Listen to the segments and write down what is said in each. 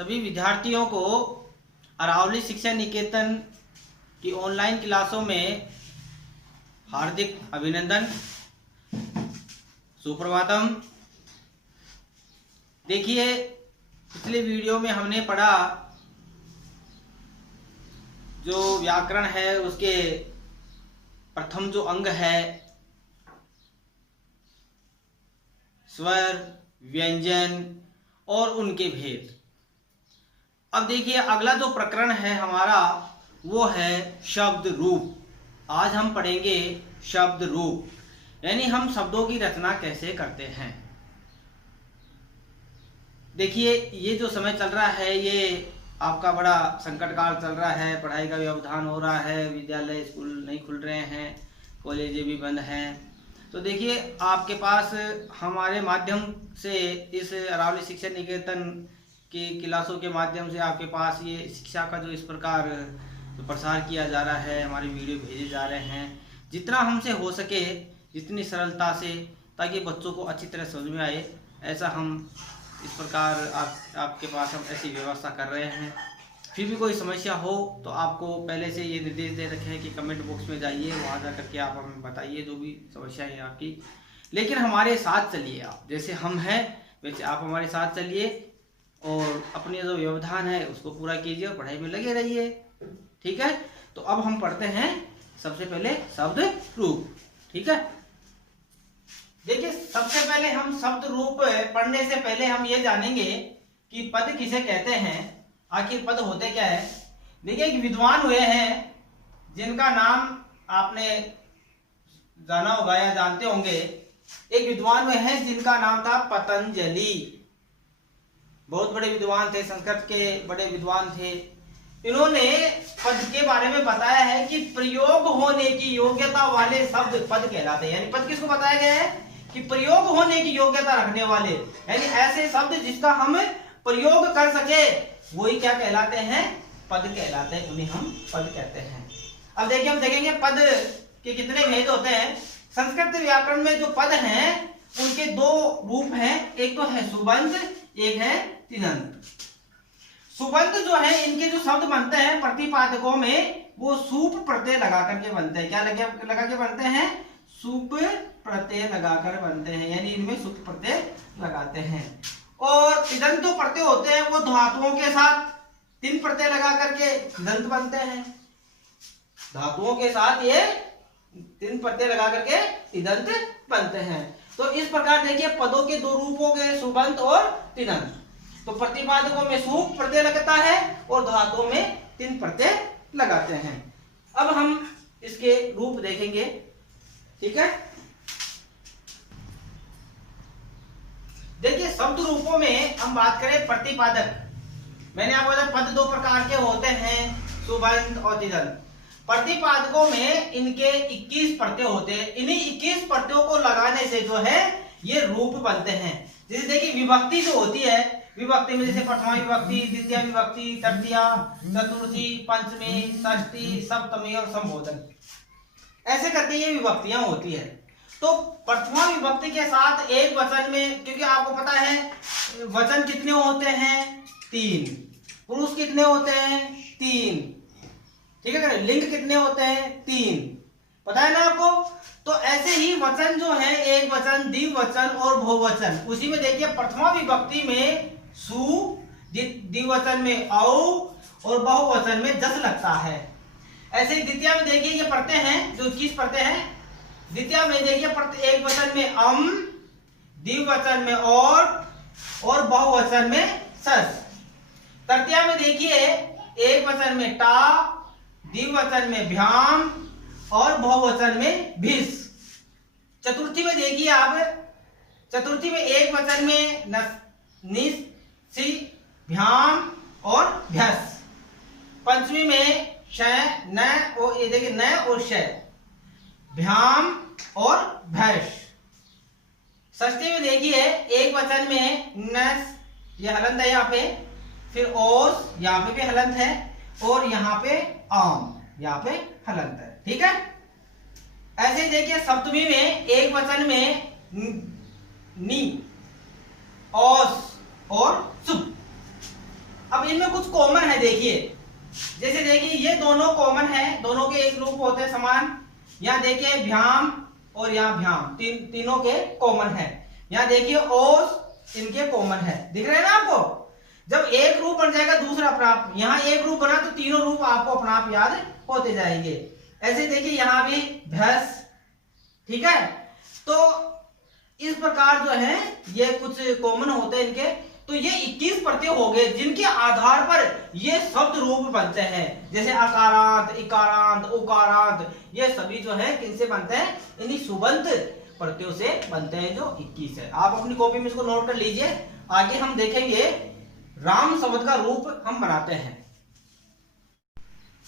सभी विद्यार्थियों को अरावली शिक्षा निकेतन की ऑनलाइन क्लासों में हार्दिक अभिनंदन, सुप्रभातम। देखिए, पिछले वीडियो में हमने पढ़ा जो व्याकरण है उसके प्रथम जो अंग है स्वर, व्यंजन और उनके भेद। अब देखिए, अगला जो प्रकरण है हमारा वो है शब्द रूप। आज हम पढ़ेंगे शब्द रूप, यानी हम शब्दों की रचना कैसे करते हैं। देखिए, ये जो समय चल रहा है ये आपका बड़ा संकट काल चल रहा है। पढ़ाई का व्यवधान हो रहा है, विद्यालय स्कूल नहीं खुल रहे हैं, कॉलेजें भी बंद हैं। तो देखिए, आपके पास हमारे माध्यम से इस अरावली शिक्षा निकेतन की क्लासों के माध्यम से आपके पास ये शिक्षा का जो इस प्रकार प्रसार किया जा रहा है, हमारे वीडियो भेजे जा रहे हैं, जितना हमसे हो सके जितनी सरलता से, ताकि बच्चों को अच्छी तरह समझ में आए, ऐसा हम इस प्रकार आपके पास हम ऐसी व्यवस्था कर रहे हैं। फिर भी कोई समस्या हो तो आपको पहले से ये निर्देश दे रखे हैं कि कमेंट बॉक्स में जाइए, वहाँ जा करके आप हमें बताइए जो भी समस्या है आपकी। लेकिन हमारे साथ चलिए, आप जैसे हम हैं वैसे आप हमारे साथ चलिए और अपने जो व्यवधान है उसको पूरा कीजिए और पढ़ाई में लगे रहिए, ठीक है। तो अब हम पढ़ते हैं सबसे पहले शब्द रूप, ठीक है। देखिए, सबसे पहले हम शब्द रूप पढ़ने से पहले हम ये जानेंगे कि पद किसे कहते हैं, आखिर पद होते क्या है। देखिए, एक विद्वान हुए हैं जिनका नाम आपने जाना होगा या जानते होंगे। एक विद्वान हुए हैं जिनका नाम था पतंजलि। बहुत बड़े विद्वान थे, संस्कृत के बड़े विद्वान थे। इन्होंने पद के बारे में बताया है कि प्रयोग होने की योग्यता वाले शब्द पद कहलाते हैं। यानी पद किसको बताया गया है कि प्रयोग होने की योग्यता रखने वाले, यानी ऐसे शब्द जिसका हम प्रयोग कर सके, वही क्या कहलाते हैं, पद कहलाते हैं, उन्हें हम पद कहते हैं। अब देखिए, हम देखेंगे पद के कितने भेद होते हैं। संस्कृत व्याकरण में जो पद हैं उनके दो रूप हैं, एक तो है सुबंध, एक है तिङन्त। सुबंध जो है, इनके जो शब्द बनते हैं प्रतिपादकों में, वो सूप प्रत्यय लगा करके बनते हैं। क्या लगा के बनते हैं, सूप प्रत्यय लगाकर बनते हैं, यानी इनमें सूप प्रत्यय लगाते हैं। और तिङन्त जो प्रत्यय होते हैं वो धातुओं के साथ तिन प्रत्यय लगा करके दंत बनते हैं। धातुओं के साथ ये तिन प्रत्यय लगा करके तिङन्त बनते हैं। तो इस प्रकार देखिए, पदों के दो रूप हो गए, सुबंध और तिङन्त। तो प्रतिपादकों में सूप प्रत्यय लगता है और धातुओं में तिन प्रत्यय लगाते हैं। अब हम इसके रूप देखेंगे, ठीक है। देखिए, शब्द रूपों में हम बात करें प्रतिपादक। मैंने आपको बताया पद दो प्रकार के होते हैं, सुबंध और तिङन्त। प्रतिपादकों में इनके 21 प्रत्यय होते हैं। इन्हीं 21 प्रत्ययों को लगाने से जो है ये रूप बनते हैं। जैसे देखिए, विभक्ति जो होती है, विभक्ति में जैसे प्रथमा विभक्ति, द्वितीय विभक्ति, तृतीया, चतुर्थी, पंचमी, षष्ठी, सप्तमी और संबोधन, ऐसे करके ये विभक्तियां होती है। तो प्रथमा विभक्ति के साथ एक वचन में, क्योंकि आपको पता है वचन कितने होते हैं, 3। पुरुष कितने होते हैं, 3, ठीक है। लिंग कितने होते हैं, 3, पता है ना आपको। तो ऐसे ही वचन जो है, एक वचन, द्विवचन और बहुवचन, उसी में देखिए प्रथमा विभक्ति में सु, द्विवचन में औ और बहुवचन में जस लगता है। ऐसे ही द्वितीय में देखिए ये प्रत्यय हैं जो 21 प्रत्यय हैं। द्वितीय में देखिए एक वचन में अम, द्विवचन में और बहुवचन में सस। तृतीय में देखिए एक वचन में टा, द्विवचन में भ्याम और बहुवचन में भिस। चतुर्थी में देखिए आप, चतुर्थी में एक वचन में निस, सी, भ्याम और भ्यस। पंचमी में श, न और ये देखिए न और श, भ्याम और भैश। षष्ठी में देखिए एक वचन में नस, ये हलंत है यहाँ पे, फिर ओस, यहाँ पे भी हलंत है, और यहाँ पे आम, यहाँ पे हलंत है, ठीक है। ऐसे ही देखिए सप्तमी में एक वचन में नी, ओस और सुप। अब इनमें कुछ कॉमन है, देखिए जैसे देखिए ये दोनों कॉमन है, दोनों के एक रूप होते हैं समान। यहाँ देखिए भ्याम और यहाँ भ्याम, तीनों के कॉमन है। यहाँ देखिए ओस इनके कॉमन है, दिख रहे हैं ना आपको। जब एक रूप बन जाएगा दूसरा अपना आप, यहाँ एक रूप बना तो तीनों रूप आपको अपना आप याद होते जाएंगे। ऐसे देखिए यहाँ भी भस, ठीक है। तो इस प्रकार जो है ये कुछ कॉमन होते हैं इनके। तो ये 21 प्रत्यय हो गए जिनके आधार पर ये शब्द रूप बनते हैं, जैसे अकारांत, इकारांत, उकारांत, ये सभी जो है किनसे बनते हैं, इन्हीं सुबंत प्रत्ययों से बनते हैं, जो 21 है। आप अपनी कॉपी में इसको नोट कर लीजिए। आगे हम देखेंगे राम शब्द का रूप हम बनाते हैं।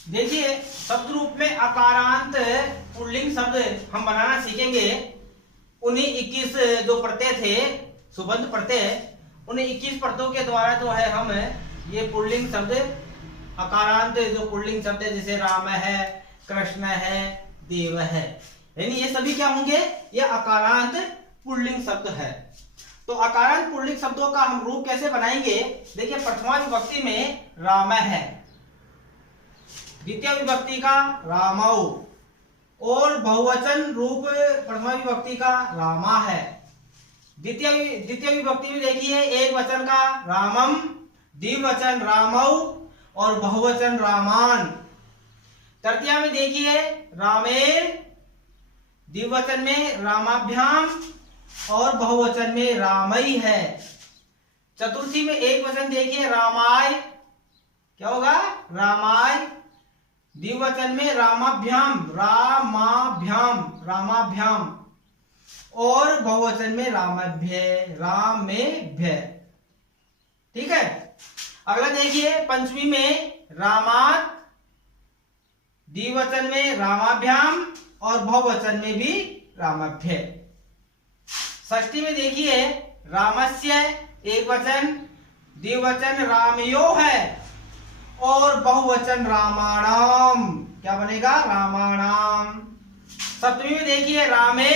देखिए शब्द रूप में अकारांत पुल्लिंग शब्द हम बनाना सीखेंगे। उन्हीं 21 जो प्रत्यय थे सुबंत प्रत्यय, उन्हीं 21 प्रत्ययों के द्वारा जो है हम ये पुल्लिंग शब्द अकारांत जो पुल्लिंग शब्द है, जैसे राम है, कृष्ण है, देव है, यानी ये सभी क्या होंगे, ये अकारांत पुल्लिंग शब्द है। तो अकारांत पुल्लिंग शब्दों का हम रूप कैसे बनाएंगे, देखिए प्रथमा विभक्ति में राम है, द्वितीय विभक्ति का रामौ, और बहुवचन रूप प्रथमा विभक्ति का रामा है। द्वितीय विभक्ति में देखिए एक वचन का रामम, द्विवचन रामौ और बहुवचन रामान। तृतीया में देखिए रामेण, द्विवचन में रामाभ्याम और बहुवचन में रामई है। चतुर्थी में एक वचन देखिए रामाय, क्या होगा, रामाय, द्विवचन में रामाभ्याम, रामाभ्याम, रामाभ्याम, और बहुवचन में रामाभ्य, रामेभ्य, ठीक है। अगला देखिए पंचमी में रामात, द्विवचन में रामाभ्याम और बहुवचन में भी रामाभ्य। षष्ठी में देखिए रामस्य, एक वचन, द्विवचन रामयो है और बहुवचन रामाणाम, क्या बनेगा, रामाणाम। सप्तमी में देखिए रामे,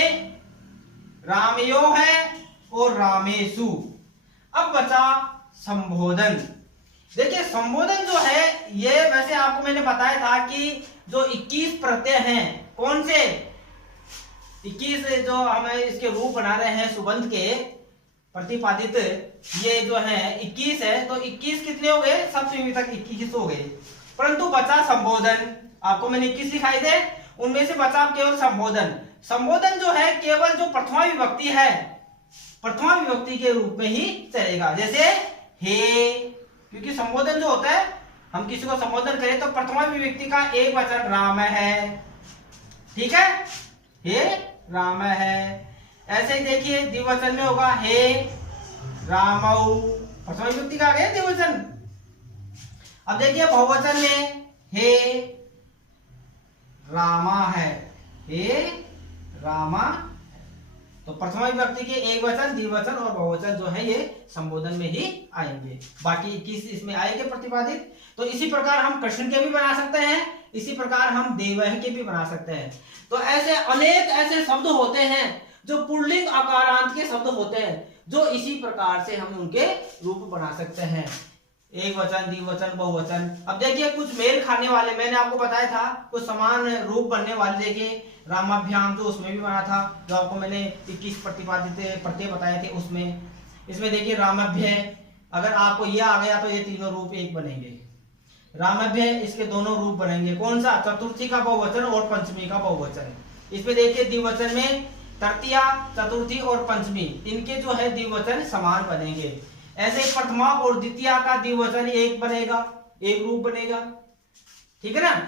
रामयो है और रामेशु। अब बचा संबोधन। देखिए संबोधन जो है ये वैसे आपको मैंने बताया था कि जो 21 प्रत्यय हैं, कौन से 21 जो हम इसके रूप बना रहे हैं सुबंत के प्रतिपादित, ये जो है 21 है। तो 21 कितने हो गए, सप्तमी तक 21 हो गए, परंतु बचा संबोधन। आपको मैंने 21 दिखाई दे, उनमें से बचा केवल संबोधन। संबोधन जो है केवल जो प्रथमा विभक्ति है, प्रथमा विभक्ति के रूप में ही चलेगा, जैसे हे, क्योंकि संबोधन जो होता है हम किसी को संबोधन करें तो प्रथमा विभक्ति का एक वचन राम है, ठीक है, हे राम है। ऐसे ही देखिए द्विवचन में होगा हे रामौ, प्रथमा विभक्ति का आ गया द्विवचन। अब देखिए बहुवचन में हे रामा है, हे रामा, तो प्रथमा विभक्ति के एक वचन, द्विवचन और बहुवचन जो है ये संबोधन में ही आएंगे, बाकी 21 इसमें आएंगे प्रतिपादित। तो इसी प्रकार हम कृष्ण के भी बना सकते हैं, इसी प्रकार हम देवह के भी बना सकते हैं। तो ऐसे अनेक ऐसे शब्द होते हैं जो पुल्लिंग अकारांत के शब्द होते हैं, जो इसी प्रकार से हम उनके रूप बना सकते हैं, एक वचन, द्विवचन, बहुवचन। अब देखिए कुछ मेल खाने वाले, मैंने आपको बताया था कुछ समान रूप बनने वाले, देखिए रामाभ्याम जो उसमें भी बना था, जो आपको मैंने 21 प्रतिपादित प्रत्यय बताए थे उसमें। इसमें देखिए रामाभ्य, अगर आपको ये आ गया तो ये तीनों रूप एक बनेंगे। रामाभ्य इसके दोनों रूप बनेंगे, कौन सा, चतुर्थी का बहुवचन और पंचमी का बहुवचन। इसमें देखिए द्विवचन में तृतीया, चतुर्थी और पंचमी, इनके जो है द्विवचन समान बनेंगे। ऐसे ही प्रथमा और द्वितीय का द्विवचन एक बनेगा, एक रूप बनेगा, ठीक है ना।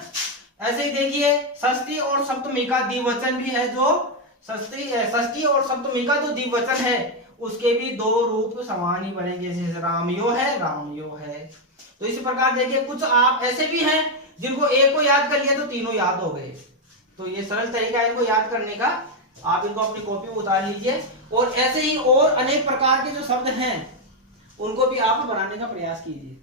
ऐसे ही देखिए षष्ठी और सप्तमी का द्विवचन भी है, जो षष्ठी और सप्तमी का जो द्विवचन है उसके भी दो रूप समान ही बनेंगे, जैसे रामयो है, रामयो है। तो इसी प्रकार देखिए कुछ आप ऐसे भी हैं जिनको एक को याद कर लिया तो तीनों याद हो गए। तो ये सरल तरीका है इनको याद करने का, आप इनको अपनी कॉपी में उतार लीजिए। और ऐसे ही और अनेक प्रकार के जो शब्द हैं उनको भी आप बनाने का प्रयास कीजिए।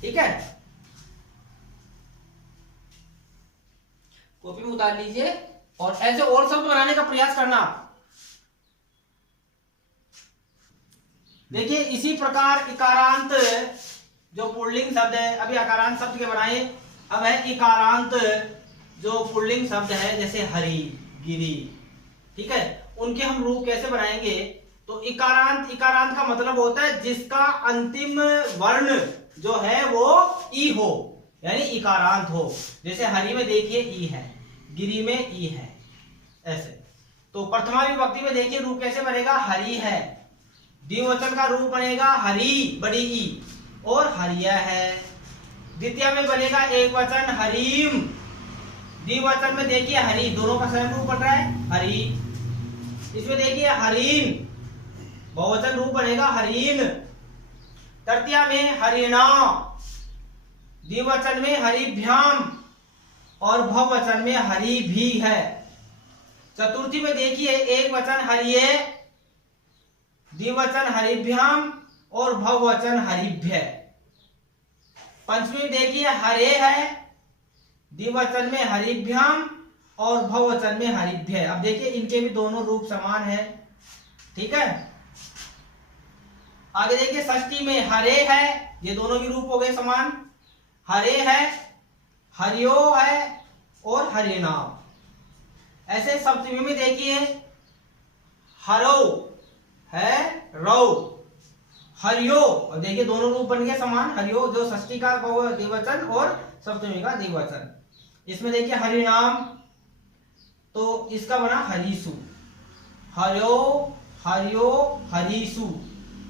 ठीक है, कॉपी में उतार लीजिए और ऐसे और शब्द बनाने का प्रयास करना। देखिए इसी प्रकार इकारांत जो पुल्लिंग शब्द है, अभी अकारांत शब्द के बनाए, अब है इकारांत जो पुल्लिंग शब्द है, जैसे हरि, गिरी, ठीक है, उनके हम रूप कैसे बनाएंगे। तो इकारांत, इकारांत का मतलब होता है जिसका अंतिम वर्ण जो है वो ई हो, यानी इकारांत हो। जैसे हरि में देखिए ई है, गिरी में ई है, ऐसे। तो प्रथमा विभक्ति में देखिए रूप कैसे बनेगा, हरि है। द्विवचन का रूप बनेगा हरि, बड़ी ई, और हरिया है। द्वितीय में बनेगा एक वचन हरिम। द्विवचन में देखिए हरि, दोनों का स्वयं रूप बन रहा है हरि। इसमें देखिए हरिन, बहुवचन रूप बनेगा हरिन। तृतीया में हरिणा, द्विवचन में हरिभ्याम, और बहुवचन में हरि भी है। चतुर्थी में देखिए एक वचन हरिये, द्विवचन हरिभ्याम और बहुवचन हरिभ्य। पंचमी में देखिए हरे है, द्विवचन में हरिभ्याम और बहुवचन में हरिभ्य। अब देखिए इनके भी दोनों रूप समान है, ठीक है। आगे देखिए षष्ठी में हरे है, ये दोनों भी रूप हो गए समान, हरे है, हरियो है और हरिनाम। ऐसे सप्तमी में देखिए हरो है, रौ, हरियो, और देखिए दोनों रूप बन गए समान, हरियो जो षष्ठी का द्विवचन और सप्तमी का द्विवचन। इसमें देखिए हरिनाम, तो इसका बना हरिसु, हरियो, हरियो, हरिसु।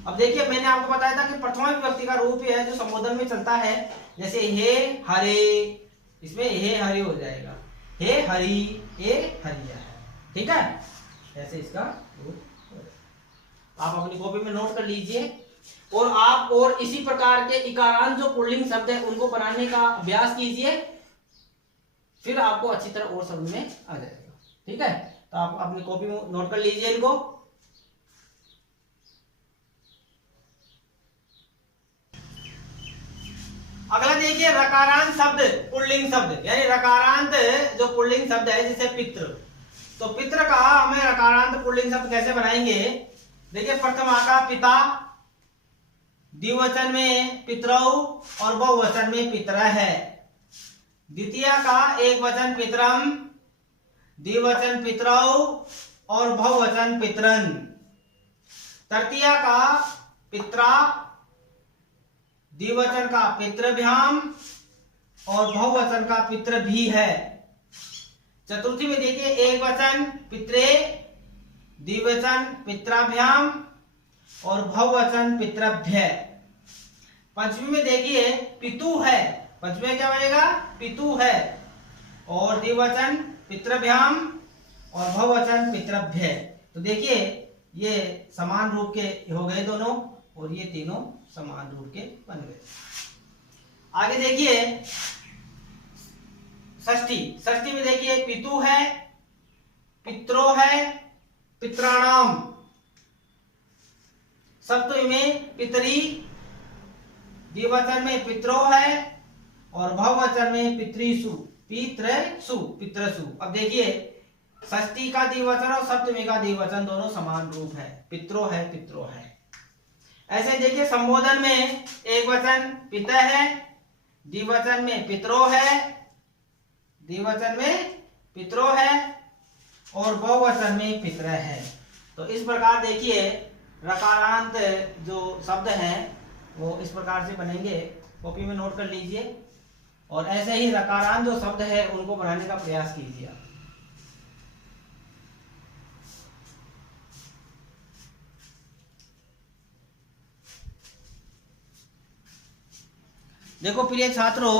अब देखिए मैंने आपको बताया था कि प्रथमा विभक्ति का रूप है जो संबोधन में चलता है, जैसे हे हरे, इसमें हे हरि हो जाएगा, हे हरि, हे हरिया है, ठीक है। ऐसे इसका रूप आप अपनी कॉपी में नोट कर लीजिए। और आप और इसी प्रकार के इकारांत जो पुल्लिंग शब्द है उनको बनाने का अभ्यास कीजिए, फिर आपको अच्छी तरह और समझ में आ जाएगा, ठीक है। तो आप अपनी कॉपी में नोट कर लीजिए इनको। अगला देखिए रकारांत शब्द पुल्लिंग शब्द, यानी रकारांत जो पुल्लिंग शब्द है, जैसे पितृ। तो पितृ का हमें रकारांत पुल्लिंग शब्द कैसे बनाएंगे। देखिए प्रथमा का पिता, द्विवचन में पितरौ और बहुवचन में पितर है। द्वितीय का एक वचन पितरम, द्विवचन पितरौ और बहुवचन पितरन। तृतीय का पित्रा, द्विवचन का पितृभ्याम और बहुवचन का पितृ भी है। चतुर्थी में देखिए एक वचन पित्रे, द्विवचन पित्राभ्याम और बहुवचन पितृभ्य। पंचमी में देखिए पितु है, पंचमी में क्या बनेगा, पितु है, और द्विवचन पितृभ्याम और बहुवचन पितृभ्य। तो देखिए ये समान रूप के हो गए दोनों, और ये तीनों समान रूप के बन गए। आगे देखिए षष्ठी, षष्ठी में देखिए पितु है, पित्रो है, पित्राणाम। सप्तमी में पितरी, द्विवचन में पित्रो है और बहुवचन में पितृसु, पितृसु, पितृसु। अब देखिए षष्ठी का द्विवचन और सप्तमी का द्विवचन दोनों समान रूप है, पित्रो है, पित्रो है। ऐसे देखिए संबोधन में एक वचन पिता है, द्विवचन में पितरो है, द्विवचन में पितरो है और बहुवचन में पितर है। तो इस प्रकार देखिए रकारांत जो शब्द हैं वो इस प्रकार से बनेंगे, कॉपी में नोट कर लीजिए। और ऐसे ही रकारांत जो शब्द है उनको बनाने का प्रयास कीजिए। देखो प्रिय छात्रों,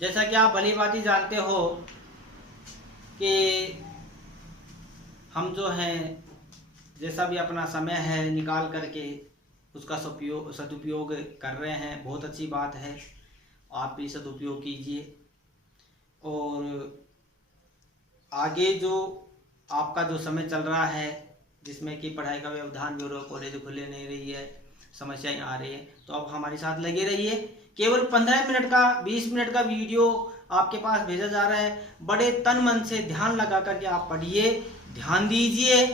जैसा कि आप भली भांति जानते हो कि हम जो हैं जैसा भी अपना समय है निकाल करके उसका सदुपयोग कर रहे हैं, बहुत अच्छी बात है। आप भी सदुपयोग कीजिए। और आगे जो आपका जो समय चल रहा है जिसमें कि पढ़ाई का व्यवधान भी हो रहा है, कॉलेज खुले नहीं रही है, समस्याएं आ रही है, तो आप हमारे साथ लगे रहिए। केवल 15 मिनट का 20 मिनट का वीडियो आपके पास भेजा जा रहा है। बड़े तन मन से ध्यान लगा करके आप पढ़िए, ध्यान दीजिए।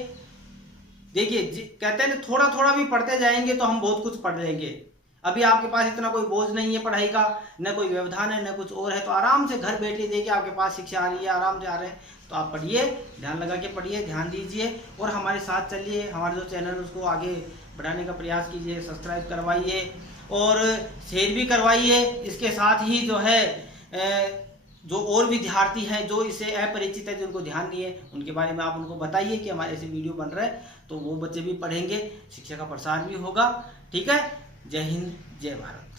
देखिए कहते हैं ना, थोड़ा थोड़ा भी पढ़ते जाएंगे तो हम बहुत कुछ पढ़ लेंगे। अभी आपके पास इतना कोई बोझ नहीं है पढ़ाई का, न कोई व्यवधान है, न कुछ और है, तो आराम से घर बैठिए। देखिए आपके पास शिक्षा आ रही है, आराम से आ रहे हैं, तो आप पढ़िए, ध्यान लगा के पढ़िए, ध्यान दीजिए और हमारे साथ चलिए। हमारे जो चैनल है उसको आगे बढ़ाने का प्रयास कीजिए, सब्सक्राइब करवाइए और शेयर भी करवाइए। इसके साथ ही जो है जो और विद्यार्थी हैं जो इससे अपरिचित है, जिनको ध्यान नहीं है, उनके बारे में आप उनको बताइए कि हमारे ऐसे वीडियो बन रहे हैं, तो वो बच्चे भी पढ़ेंगे, शिक्षा का प्रसार भी होगा। ठीक है, जय हिंद, जय भारत।